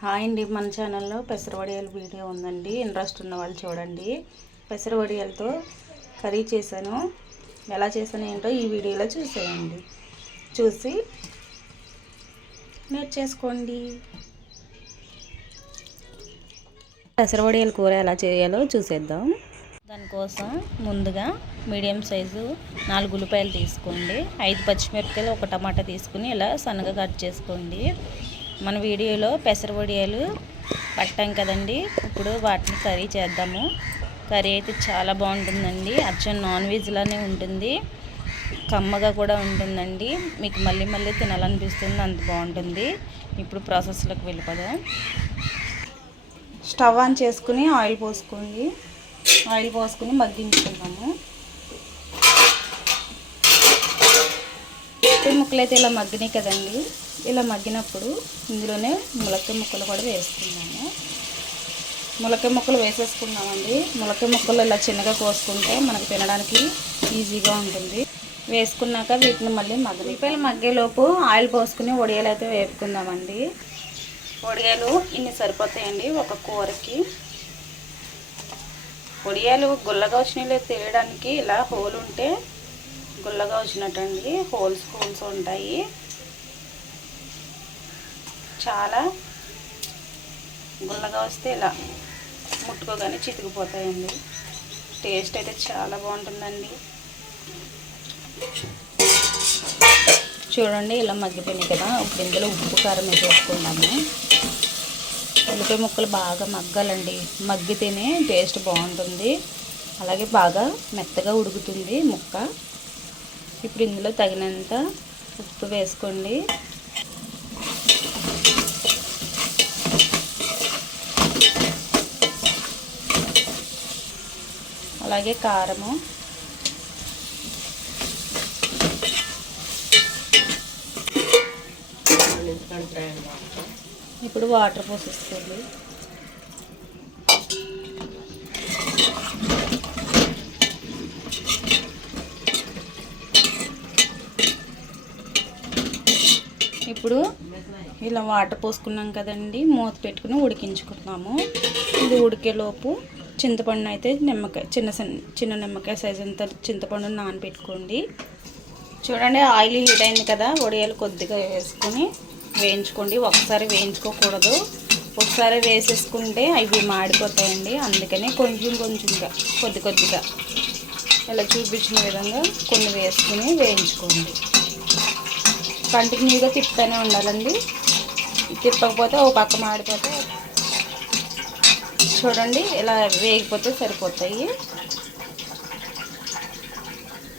Hi అండి, మన ఛానల్లో పెసరవడియాల వీడియో ఉందండి. ఇంట్రెస్ట్ ఉన్న వాళ్ళు చూడండి. పెసరవడియాలతో కర్రీ చేశాను. ఎలా చేశాను ఏంటో ఈ వీడియోలో చూసేయండి. చూసి నేర్చేసుకోండి. పెసరవడియాల కూర ఎలా చేయాలో చూసేద్దాం. దానికోసం ముందుగా మీడియం సైజు 4 ఉల్లిపాయలు తీసుకోండి. 5 పచ్చిమిరపకాయలు, 1 టమాటా తీసుకుని ఇలా సన్నగా కట్ చేసుకోండి. మన వీడియోలో పెసరవడియాలు పట్టాం కదండి, ఇప్పుడు వాటిని కర్రీ చేద్దాము. కర్రీ అయితే చాలా బాగుంటుందండి. అచ్చం నాన్ వెజ్ లానే ఉంటుంది, కమ్మగా కూడా ఉంటుందండి. మీకు మళ్ళీ మళ్ళీ తినాలనిపిస్తుంది, అంత బాగుంటుంది. ఇప్పుడు ప్రాసెస్లోకి వెళ్ళిపోదాం. స్టవ్ ఆన్ చేసుకుని ఆయిల్ పోసుకోండి. ఆయిల్ పోసుకుని మగ్గించుకుందాము. ముక్కలు అయితే ఇలా మగ్గినాయి కదండి. ఇలా మగ్గినప్పుడు ఇందులోనే ములక్కాయ ముక్కలు కూడా వేసుకున్నాము. ములక్కాయ ముక్కలు వేసేసుకున్నామండి. ములక్కాయ ముక్కలు ఇలా చిన్నగా కోసుకుంటే మనకు తినడానికి ఈజీగా ఉంటుంది. వేసుకున్నాక వీటిని మళ్ళీ ఉల్లిపాయలు మగ్గేలోపు ఆయిల్ పోసుకుని వడియాలు అయితే వేపుకుందామండి. వడియాలు ఇన్ని సరిపోతాయండి ఒక కూరకి. వడియాలు గుల్లగా వచ్చినాయి తెలియడానికి ఇలా హోల్ ఉంటే గుల్లగా వచ్చినట్టండి. హోల్స్ ఉంటాయి. చాలా గుల్లగా వస్తే ఇలా ముట్టుకోగానే చితికిపోతాయండి. టేస్ట్ అయితే చాలా బాగుంటుందండి. చూడండి ఇలా మగ్గిపోయినాయి కదా. ఇప్పుడు ఇందులో ఉప్పు కారం వేసేసుకుందాము. ఉల్లిపాయ ముక్కలు బాగా మగ్గాలండి. మగ్గితేనే టేస్ట్ బాగుంటుంది, అలాగే బాగా మెత్తగా ఉడుకుతుంది ముక్క. ఇప్పుడు ఇందులో తగినంత ఉప్పు వేసుకోండి. అలాగే కారము, ఇప్పుడు వాటర్ పోసేసుకోండి. ఇప్పుడు ఇలా వాటర్ పోసుకున్నాం కదండి, మూత పెట్టుకుని ఉడికించుకున్నాము. ఇది ఉడికేలోపు చింతపండు అయితే నిమ్మకాయ చిన్న నిమ్మకాయ సైజ్ అంత చింతపండుని నానబెట్టుకోండి. చూడండి ఆయిల్ హీట్ అయింది కదా. వడియాలు కొద్దిగా వేసుకొని వేయించుకోండి. ఒకసారి వేయించుకోకూడదు, ఒకసారి వేసేసుకుంటే అవి మాడిపోతాయండి. అందుకని కొంచెంగా కొద్దిగా ఇలా చూపించిన విధంగా కొన్ని వేసుకుని వేయించుకోండి. కంటిన్యూగా తిప్పుతూనే ఉండాలండి. తిప్పకపోతే ఒక పక్క మాడిపోతే. చూడండి ఇలా వేగిపోతే సరిపోతాయి.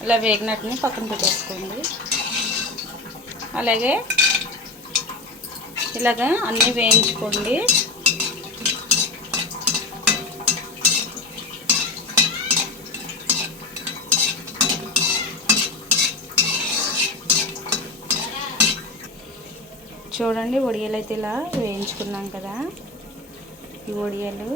ఇలా వేగినట్టుని పక్కన పెట్టేసుకోండి. అలాగే ఇలాగా అన్నీ వేయించుకోండి. చూడండి వడియాలు అయితే ఇలా వేయించుకున్నాం కదా. ఈ వడియాలు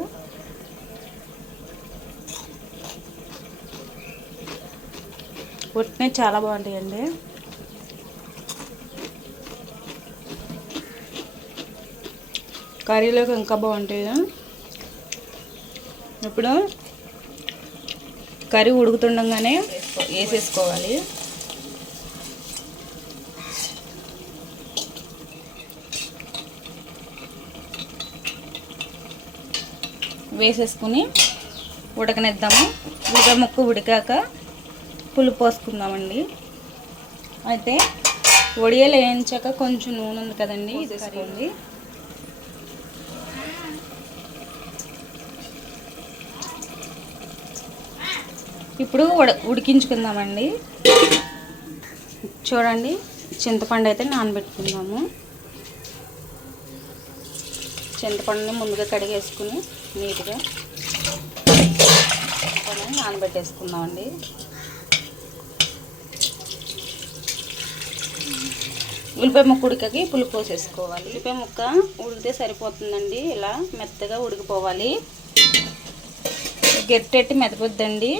ఉట్టినే చాలా బాగుంటాయండి. కర్రీలోకి ఇంకా బాగుంటాయి. ఇప్పుడు కర్రీ ఉడుకుతుండగానే వేసేసుకోవాలి. వేసేసుకుని ఉడకనిద్దాము. ఉల్లిపాయ ముక్క ఉడికాక పులుపు పోసుకుందామండి. అయితే వడియాలు వేయించాక కొంచెం నూనె ఉంది కదండి, వేసేసుకోండి. ఇప్పుడు ఉడికించుకుందామండి. చూడండి చింతపండు అయితే నానబెట్టుకుందాము. చింతపండుని ముందుగా కడిగేసుకుని నీట్గా నానబెట్టేసుకుందామండి. ఉల్లిపాయ ముక్క ఉడికకి పులుపు పోసేసుకోవాలి. ఉల్లిపాయ ముక్క ఉడికితే సరిపోతుందండి. ఇలా మెత్తగా ఉడికిపోవాలి. గట్టెట్టి మెదపొద్దండి.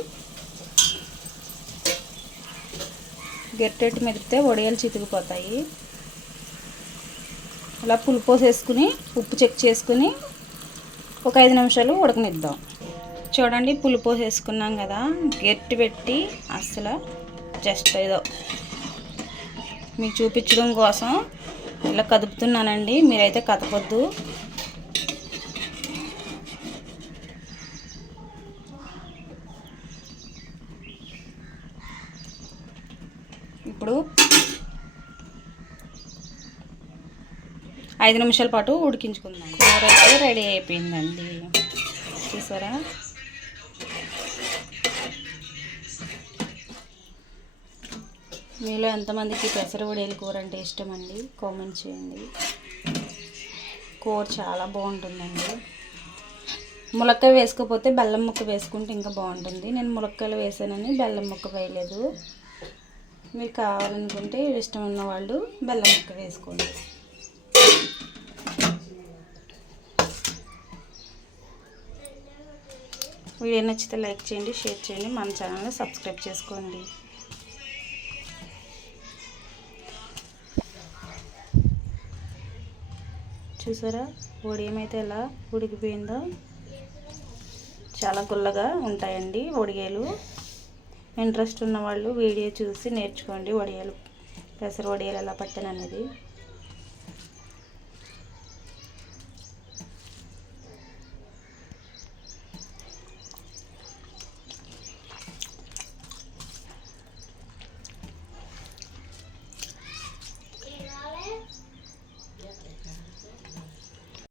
గట్టెట్టి మెదిపితే వడియాలు చితికిపోతాయి. ఇలా పులుపు పోసేసుకుని ఉప్పు చెక్ చేసుకుని ఒక 5 నిమిషాలు ఉడకనిద్దాం. చూడండి పులుపు పోసేసుకున్నాం కదా, గట్టి పెట్టి అసలు జస్ట్ ఏదో మీకు చూపించడం కోసం ఇలా కదుపుతున్నానండి, మీరైతే కదపొద్దు. ఇప్పుడు 5 నిమిషాల పాటు ఉడికించుకుందాం. కూర అయితే రెడీ అయిపోయిందండి, చూసారా. మీలో ఎంతమందికి పెసర వడియాల కూర అంటే ఇష్టం అండి, కామెంట్ చేయండి. కూర చాలా బాగుంటుందండి. ములక్కాయ వేసుకోకపోతే బెల్లం ముక్క వేసుకుంటే ఇంకా బాగుంటుంది. నేను ములక్కాయలు వేసానని బెల్లం ముక్క వేయలేదు. మీరు కావాలనుకుంటే ఇష్టం ఉన్న వాళ్ళు బెల్లం ముక్క వేసుకోండి. వీడియో నచ్చితే లైక్ చేయండి, షేర్ చేయండి, మన ఛానల్ని సబ్స్క్రైబ్ చేసుకోండి. చూసారా వడియం అయితే ఎలా ఉడికిపోయిందో. చాలా గుల్లగా ఉంటాయండి వడియాలు. ఇంట్రెస్ట్ ఉన్న వాళ్ళు వీడియో చూసి నేర్చుకోండి వడియాలు, పెసర వడియాలు ఎలా పట్టాను అనేది.